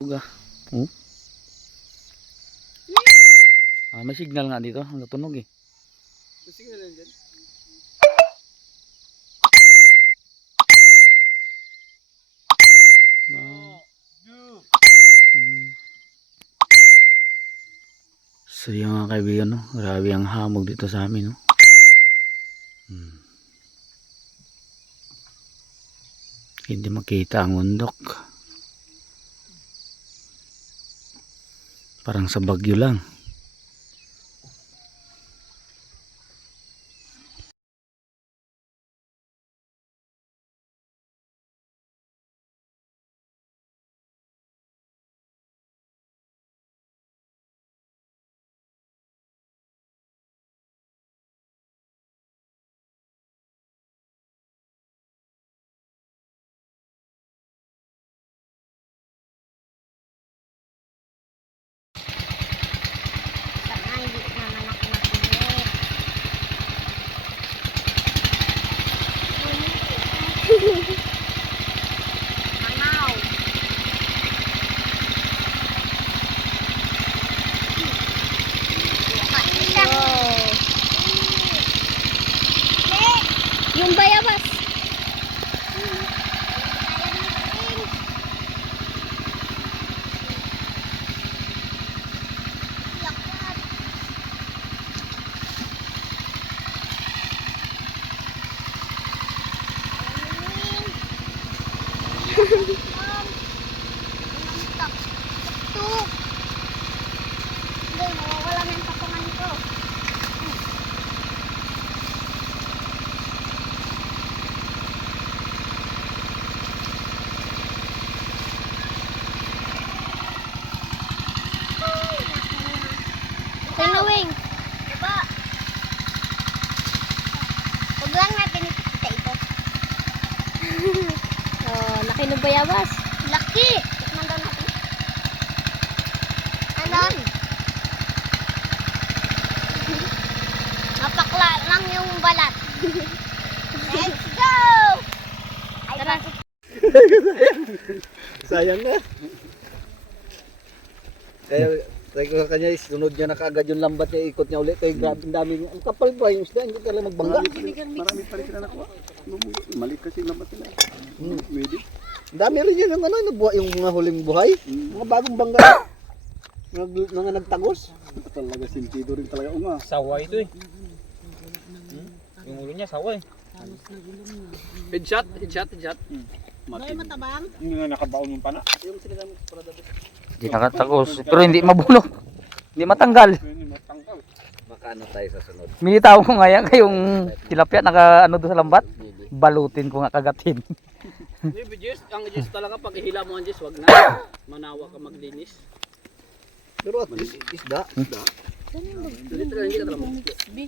Oh. May signal nga dito, natunog eh. May signal yan dyan? So yung mga kaibigan, no? Grabe ang hamog dito sa amin, no? Hindi makita ang undok. Parang sa Bagyo lang. Yung bayabas. Mawawala na yung patungan ko. Tinawing. Diba? Huwag lang natin ipakita ito. Oh, laki ng bayabas. Laki! Tikman daw natin. Anon? Mapakla lang yung balat. Let's go! Ay, tara. Sayang na. Kaya try ko sa kanya, sunod niya na kaagad yung lambat niya, ikot niya ulit. Kaya grabe ang dami niya. Ang kapal pa yung isda, hindi talaga magbangga. Marami pa rin sila nakuha. Mali kasi lambat nila. Pwede. Ang dami rin yun yung ano, yung mga huling buhay. Mga bagong bangga. Mga nagtagos. Talaga sentido rin talaga. Uma. Sawa ito eh. Yung ulo niya sawa eh. Headshot. May matabang? Hindi nga nakabaon yung pana. Yung sinasabi ko para dapat. Hindi nakatagos. Pero hindi mabulok. Hindi matanggal. Hindi matangkal. Baka ano tayo sa sunod. Minitaw ko nga yan kayong tilapia naka ano doon sa lambat. Balutin ko nga kagatin. Hindi, Jess, ang Jess talaga pag ihila mo ang Jess, wag na. Manawa ka maglinis. Pero at least isda. Hindi ka talaga mag-isda.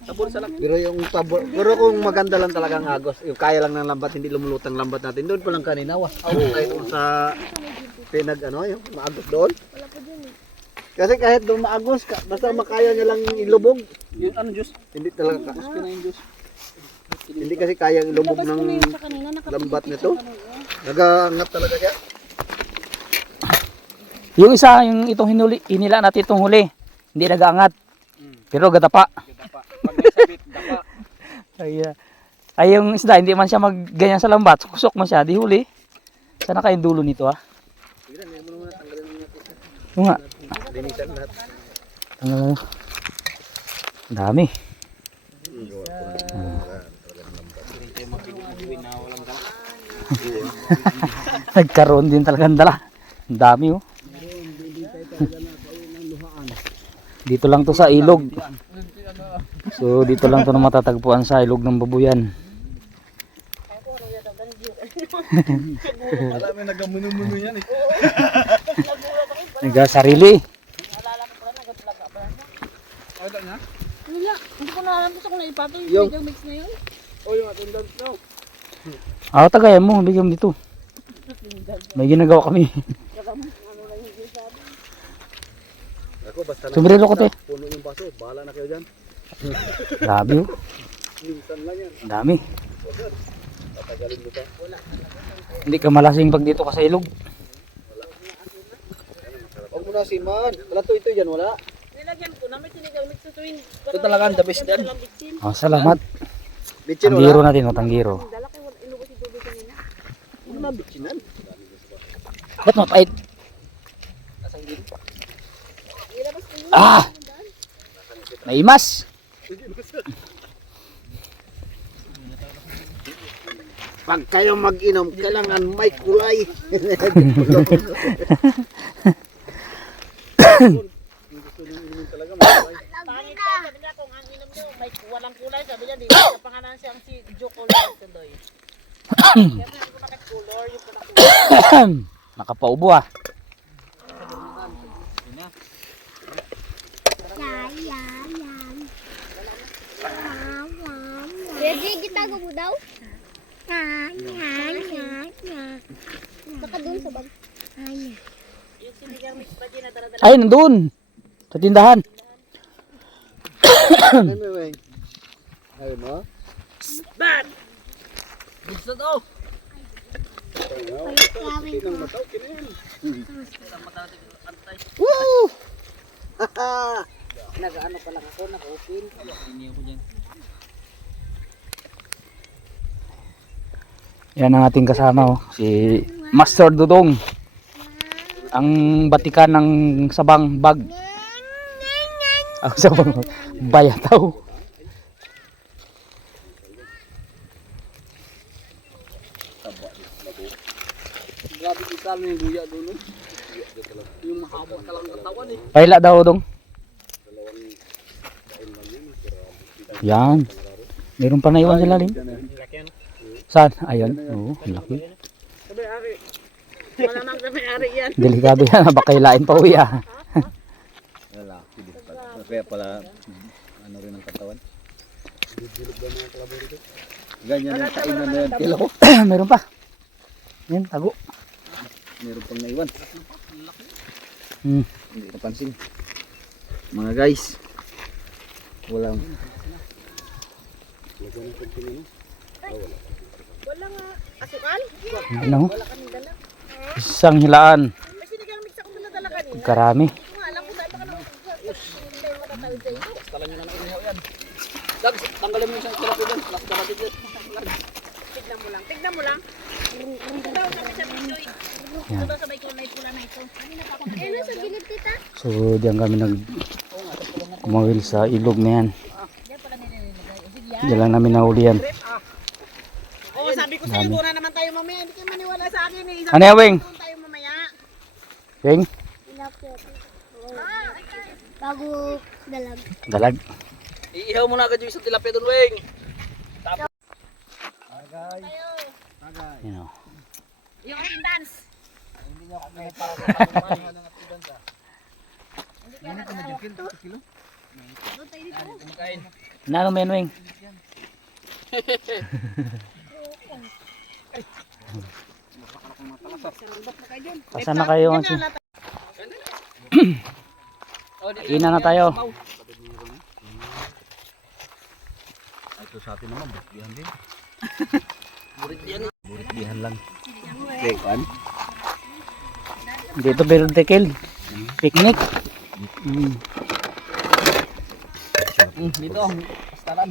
Sabon sa laki. Pero yung tabor, pero kung maganda lang talaga ang agos, yung kaya lang ng lambat, hindi lumulutang lambat natin. Doon pa lang kanina, kahit doon sa pinag ano, yung maagos doon. Kasi kahit doon maagos, basta makaya niya lang ilubog. Yung ano Diyos? Hindi talaga, Tapos na yung Diyos. hindi kasi kaya ilubog ng lambat nito. Nagaangat talaga siya. Yung isa, yung itong hinila natin itong huli. Hindi nag-aangat. Pero gadapa. Pag may sabit, dapa. Ay yung isda, hindi man siya magganyan sa lambat. Kusok mo siya, di huli. Sana kayong dulo nito ah. Oo nga. Linisan lahat. Ang dami. Nagkaroon din talagang dala. Ang dami oh. Dito lang to sa ilog. So dito lang to na matatagpuan sa ilog ng Babuyan. Alam mo, nagamuno-muno yan eh. Nagasarili. Wala, hindi ko na alam kung naipatay Yung video mix na yun. O yung attendance daw. Tagayan mo, bigyan mo dito. May ginagawa kami. Ako basta Sombrero ko te. puno yung baso, bahala na kayo dyan. Grabe oh. Minsan lang yan. Ang dami. Patagalin mo pa. Hindi ka malasing pag dito ka sa ilog. muna si Man. Wala to ito yan, wala. Nilagyan ko namin sinigang mix sa tuwing. Ito talaga ang the best yan. Oh, salamat. Bitchin Tanggiro wala. natin, oh, tanggiro. Ano na bitchinan? Ba't mapait? Ah! Naimas! Pag kayo mag-inom, kailangan may kulay. Pangit ka, sabi niya kung ang inom niyo, may walang kulay, sabi niya, di ba? Kapangalan siyang si Jocolate Tuloy. Kaya hindi ko nakit-color, yung pala Nakapaubo ah. Ready, gitago mo daw? Baka dun sa bag. yung sinigang mix pa din na dala-dala. Ay, nandun! Sa tindahan. Ano mo, Weng? Ayun mo? Bad! Gusto daw! Woo! Nag-ano pa lang ako, nag-open. Hindi ako dyan. Yan ang ating kasama, oh. Si Master Dudong. Ang batikan ng Sabang Bag. Ang Sabang Bayataw. Grabe kita yung luya doon. No? Yung mahaba talagang katawan eh. Paila daw, Dong. Yan. Meron pa na iwan sila rin. Saan? Ayun. Oo, laki. Sabi, Ari. Malamang na may Ari yan. Delikado yan. Baka ilain pa uwi ah. Wala. Kaya pala, ano rin ang katawan. Ganyan ang kainan na yan. Kilo. Meron pa. Yan, tago. Meron pang naiwan. Hmm. Hindi napansin. Mga guys. Walang. Walang asukal? Ano? Wala kaming dala. Isang hilaan. May sinigang mix ako dala kanina. Karami. Kung alam ko saan baka naman hindi tayo matatawid sa iyo. Basta lang yun na nakihaw yan. Dag, tanggalin mo yung isang tirapi dyan. Last na natin dyan. Tignan mo lang. Tignan mo lang. Ito daw sabi sa video eh. Ito daw sabay kulay pula na ito. Eh, nasa gilid, tita? So, diyan kami kumawil sa ilog na yan. Diyan lang namin nahuli yan. Oo, sabi ko sa'yo, muna naman tayo mamaya. Hindi kayo maniwala sa akin eh. Ano yan, Weng? Doon tayo mamaya. Weng? Bago dalag. Dalag. Iihaw mo na agad yung isang tilapia doon, Weng. Yan o. Yung ating dance. Nano men, Weng? Pasan na kayo kasi. Ina na tayo. Ito sa atin naman. Bukdihan din. Burit yan. Bukdihan lang. Tekan. Dito Bertekil. Picnic. Dito, pastaran.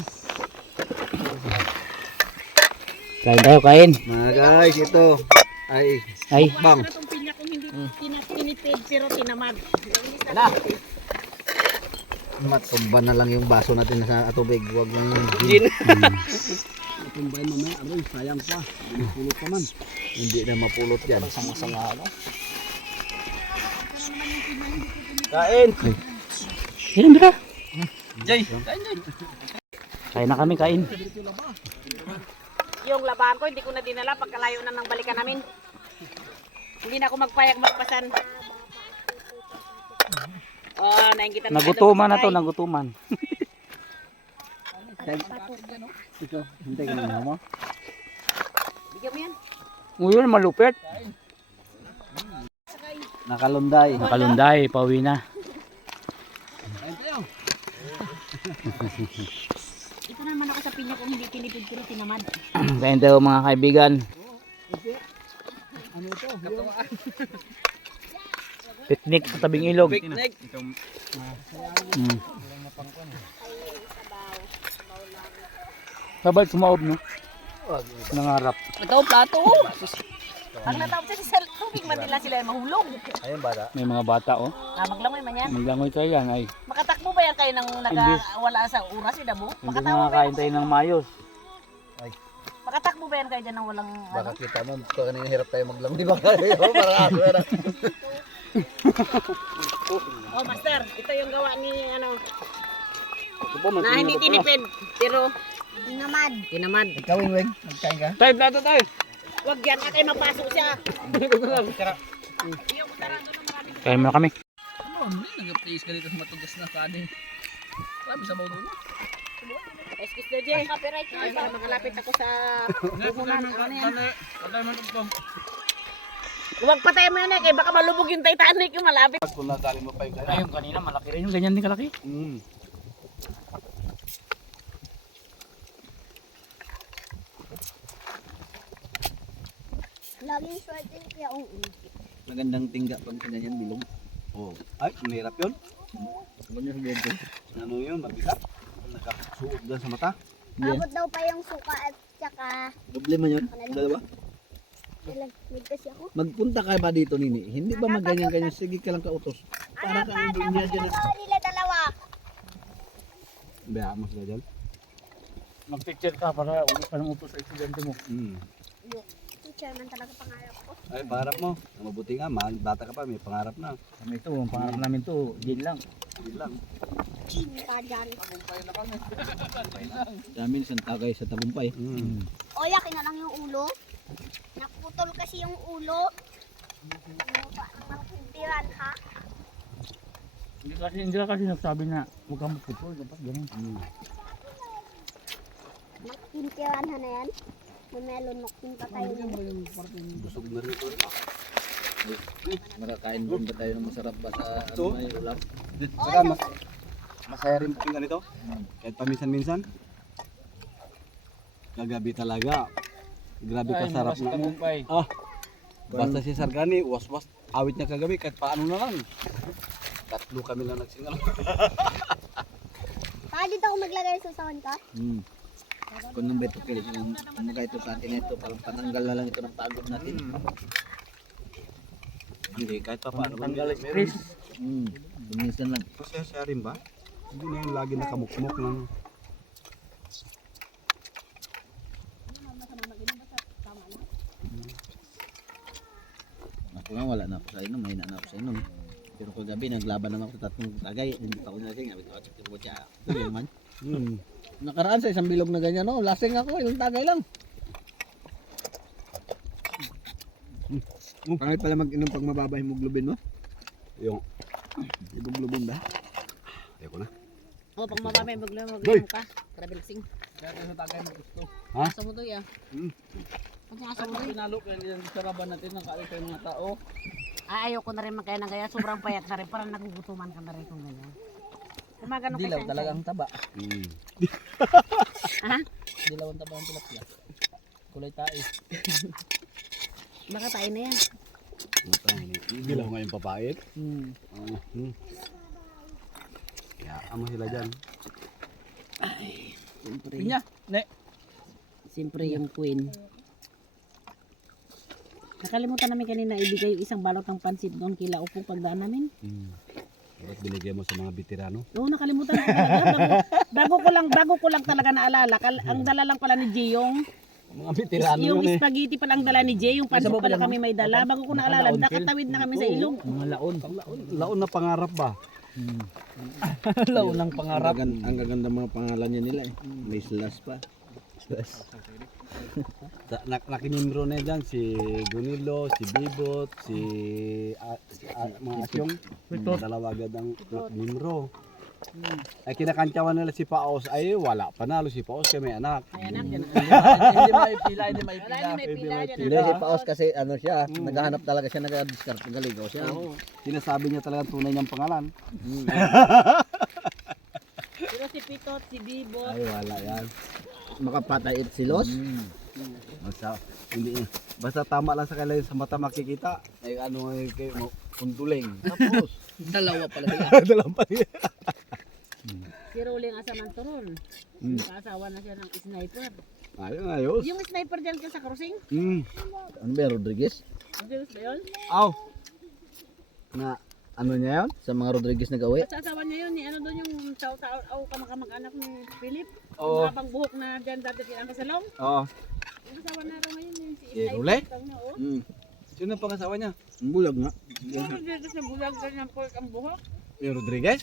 Kain tayo, kain. Mga guys, ito ay Ay, bang. Itong pinya kung hindi tinipid pero tinamad. Matumba na lang yung baso natin sa tubig. Huwag lang yung Gin. Tumbay mamaya, aroy, sayang pa. Pulot pa man. Hindi na mapulot yan. Sama-sama ano? Kain! yan bira. Jay, kain Jay. Kain na kami, kain. Yung labahan ko, hindi ko na dinala pagkalayo na ng balikan namin. Hindi na ako magpayag magpasan. Oh, naingitan Nagutuman na to, nagutuman. Ito, hintay ka naman mo. Bigyan mo yan. Ngayon, malupit. Nakalunday. Nakalunday, pauwi na. Ito naman ako sa pinya kung hindi tinipid pero tinamad. Kain tayo mga kaibigan. Picnic sa tabing ilog. Picnic. Mm. Sabay sumaob no? Nangarap. Ito ang plato. Pag natapos sa tubig man nila sila mahulog. Ayun bata. May mga bata oh. Maglangoy man yan. Maglangoy tayo yan ay. Makatakbo ba yan kayo nang wala sa oras, Dabo? Hindi Makatakbo ba yan? nakakain tayo ng mayos. Makatakbo ba yan kayo dyan nang walang Baka kita mo, kanina hirap tayo maglangoy. Baka para aso na. Oh, master, ito yung gawa ni ano. Na hindi tinipid, pero tinamad. Ikaw, Wing, magkain ka? Tayo plato tayo. Wag yan at ay magpasok siya. Kain mo kami. Nag-place ka dito sa matugas na kanin. Sabi sa mga dulo. Excuse na, Jay. Copyright na. Ay, makalapit ako sa puhunan. Ano yan? Huwag patay mo yan eh, kaya baka malubog yung Titanic yung malapit. Kung nadali mo pa yung kaya. Ayun kanina malaki rin yung ganyan din kalaki. Laging short din kaya Magandang tingga pag ganyan bilog. Oh. Ay, mahirap yun. Ano yung sabihin ko? Ano yun, mabigat. Nakasuot dyan sa mata. Abot daw pa yung suka at saka Doble man yun. Dalawa. nilagmig kasi ako. Magpunta ka ba dito, Nini? Hindi ba magganyan-ganyan? Sige ka lang kautos. Para ka hindi niya dyan. Nila dalawa. Baya, mas na dyan. Mag-picture ka para ulit pa ng utos sa estudyante mo. Teacher man talaga pangarap ko. Ay, pangarap mo. Mabuti nga, bata ka pa, may pangarap na. Kami ito, ang pangarap namin to, gin lang. Hindi lang. Chinta dyan. Dami isang tagay sa tagumpay. O, yakin na lang yung ulo. Naputol kasi yung ulo. Magpintiran ha. Hindi ka kasi nagsabi na huwag kang magputol. Dapat ganun. Magpintiran ha na yan. Mamelon pa tayo. Busog na rin ito. Makakain din ba tayo ng masarap ba sa Ito? ano may ulam? Saka, masaya rin pakinggan ito. Kahit paminsan-minsan. Kagabi talaga. Grabe kasarap na. Ah, basta si Sargani, was-was. Awit niya kagabi, kahit paano na lang. Tatlo kami lang nagsingal. Dito ako maglagay sa sound ko. Kung nung beto kayo, kung mga ito sa atin ito, parang pananggal na lang ito ng pagod natin. Hindi, kahit pa paano. Tanggal stress. Minsan lang. Masaya rin ba? Hindi na yung lagi nakamukmok lang. Ako nga wala na ako sa inom, mahina na ako sa inom. Pero kagabi naglaban naman ako sa tatlong tagay, hindi pa ako nalasing, sabi ko, "Chip ko siya." Tuloy man. Nakaraan sa isang bilog na ganyan, no, lasing ako, ilang tagay lang. Pangit pala mag-inom pag mababa hemoglobin mo. Yung, Hemoglobin ba? ayoko na. Oh, pag mababa yung maglangoy ka. Grabe lasing. Kaya sa tagay mo gusto. Ha? Asa mo to ya? Ang asa mo to? Pinalo kayo yung saraban natin ng kain kayo mga tao. Ay, ayoko na rin magkaya ng gaya. Sobrang payat na rin. Parang nagugutuman ka na rin kung ganyan. Kumagano ka Dilaw siya. talagang taba. Ha? Dilaw ang taba ng tilapia. Kulay tae. Baka tayo na yan. Dilaw nga yung papait. Hmm. Kaya, amo sila dyan. Siyempre. Pinya, ne. Siyempre yung queen. Nakalimutan namin kanina ibigay yung isang balot ng pansit doon kila upong pagdaan namin. Ba't binigyan mo sa mga veterano? Oo, nakalimutan ko talaga. Bago ko lang talaga naalala. Ang dala lang pala ni Jay Mga veterano yung yun eh. spaghetti pala ang dala ni Jay, yung pansit pala kami may dala. Bago ko naalala, nakatawid na kami sa ilog. Mga laon. Laon na pangarap ba? Laon ng pangarap. Ang gaganda mga pangalan niya nila eh. May slash pa. Slash. Nakinimro na dyan si Gunilo, si Bibot, si mga asyong. Dalawa agad ang nimro. Ay kinakantyawan nila si Paos, ay wala panalo si Paos kaya may anak. Ay anak, yan. Hindi maipila, hindi maipila. Wala may pila dyan. Hindi si Paos kasi ano siya, naghahanap talaga siya, nag-discard, nagaligaw siya. Sinasabi niya talaga tunay niyang pangalan. Pero si Pitot, si Bibot. Ay wala yan. Makapatay it silos. Basta, hindi, basta tama lang sa kanila sa mata makikita. Ay ano ay kay mo Puntuling. Tapos, Dalawa pala sila. dalang pa niya. Si Rolling Asaman Turon. Nakasawa na siya ng sniper. Ayos. Yung sniper dyan sa crossing? Ano ba yan, Rodriguez? Diyos ba yun? Aw. Na Ano niya yun? sa mga Rodriguez nag-awi? At sa asawa niya yun, ano doon yung kamag-anak ni Philip? Oo. Yung habang buhok na dyan dati ang kasalong. Oo. Yung asawa na raw ngayon yung si Si Rolling? Oo. Sino ang pangasawa niya? Ang bulag nga. Yung Rodriguez na bulag ganyan pork ang buhok. Yung Rodriguez?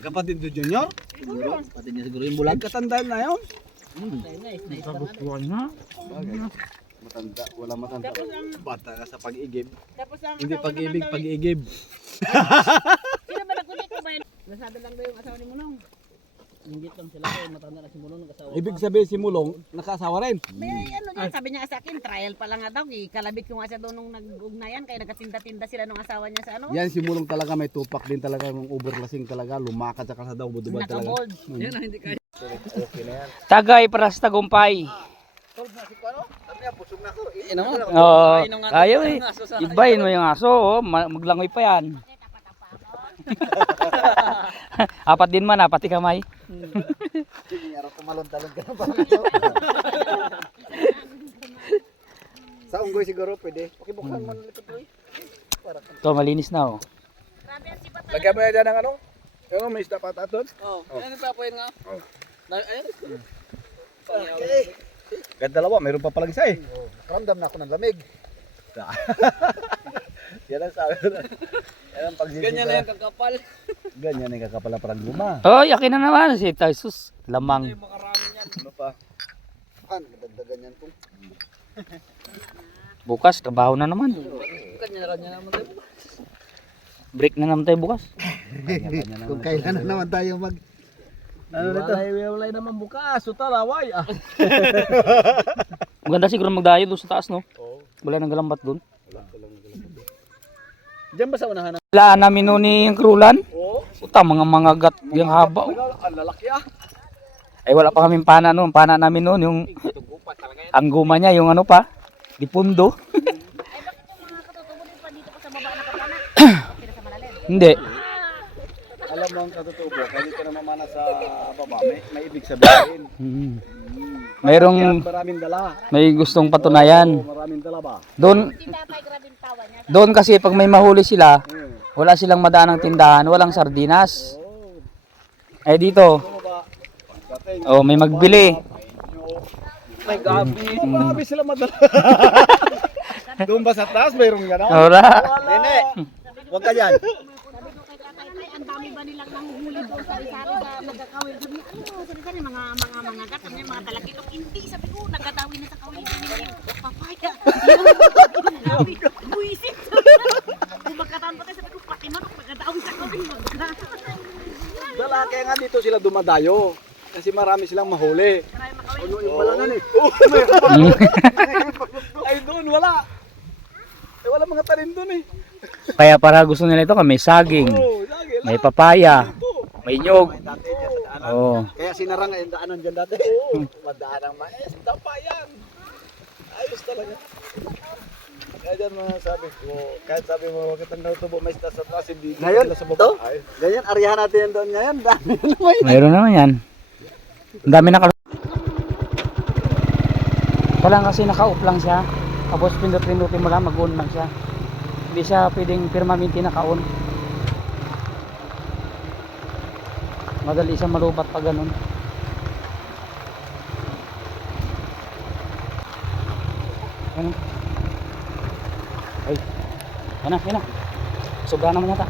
Kapatid do Junior? Siguro. Pati niya siguro yung bulag. Katandaan na yun? Kagustuhan na. Matanda, wala matanda. Tapos ang, Bata ka sa pag-igib. tapos ang Hindi asawa pag-ibig, naman daw, pag-igib. sino ba nagkulit ko ba yun? Nasabi lang daw yung asawa ni Munong. Ingit lang sila kaya matanda na si Munong nag-asawa. Ibig sabihin si Mulong, nakasawa rin. May ano dyan, sabi niya sa akin, trial pa lang nga daw. Kalabit ko nga siya doon nung nag-ugnayan, kaya nagkatinda-tinda sila nung asawa niya sa ano. Yan si Mulong talaga, may tupak din talaga, yung overlasing talaga, lumakad sa kalsada, budubad talaga. Nakabold. Yan ang hindi kaya. Tagay para sa tagumpay. Ano? Oo. Ayaw eh. Ibayin mo yung aso. Oh. Maglangoy pa yan. Apat din man, pati kamay. Sige, araw tumalon-talon ka na pa. Sa unggoy siguro pwede. Pakibuksan mo ng likod ko. Ito, malinis na oh. Grabe ang sipat Lagyan mo na dyan ng ano? Yung may isda pataton? Oo. Ano pa po yun nga? Ayun. Okay. Kahit dalawa, mayroon pa palang isa eh. Karamdam na ako ng lamig. Yan ang sabi ko na. Yan ang pagsisip. Ganyan na yung kakapal. Ganyan ang kakapala parang luma. Oh, yakin na naman si Jesus. Lamang. Ano pa? Madagdagan yan kung. Bukas, trabaho na naman. Kanya-kanya naman tayo. Break na naman tayo bukas. Kung kailan na naman tayo mag. Ano nito? Walay naman bukas. Sutalaway. Maganda siguro magdayo doon sa taas, no? Wala nang galambat doon. Diyan ba sa unahan? Wala namin noon ni yung krulan. Puta, mga gat yung haba. Oh. Ang lalaki ah. Ay wala pa kaming pana noon. Pana namin noon yung ang guma niya, yung ano pa, dipundo. Ay, bakit yung mga katutubo din pa dito pa sa baba nakapana? Sila sa malalim. Hindi. Alam mo ang katutubo. Kaya dito na mamana sa baba. May ibig sabihin. Mayroong Maraming dala. may gustong patunayan. Maraming dala ba? Doon Si tatay, grabe yung tawa niya. doon kasi pag may mahuli sila, wala silang madaan ng tindahan, walang sardinas. Eh dito, oh may magbili. May gabi. Grabe sila madala. Doon ba sa taas mayroong gano'n? Wala. Nene, huwag ka dyan. Sabi ko kay tatay, tay, ang dami ba nilang nanguhuli doon sa sari-sari sa nagkakawil? Sabi niya, ano, sari-sari, mga gat, ano yung mga talakilok. Hindi, sabi ko, nagkatawi na sa kawil. Sabi niya, papaya. Grabe, buisit. Kung magkataan pa tayo, sabi ko, pati manok, nagkatawi sa kawil. Dala, kaya nga dito sila dumadayo. Kasi marami silang mahuli. Marami makawil. Ano yung balangan eh? Ay doon, wala. Eh wala mga tanim doon eh. Kaya para gusto nila ito, may saging, Lagi lang. may papaya, may nyog. Dati dyan sa daanan. Oh. Kaya sinarang yung daanan dyan dati. Madaan ang mais, tapayan. Ayos talaga. Kaya dyan mga sabi ko, kahit sabi mo, bakit ang natubo mais sa taas, hindi Ngayon, sila sa ito? baba. Ay, Ganyan, arihan natin yan doon ngayon. Dami na may. Mayroon naman yan. Ang dami na Kailangan kasi naka-off lang siya. Tapos pindot-pindutin mo lang, mag-on lang siya. Hindi siya pwedeng permanente naka-on. Madali siya malubat pag ganun. Ano? Ay. Yan na. Sobra naman yata.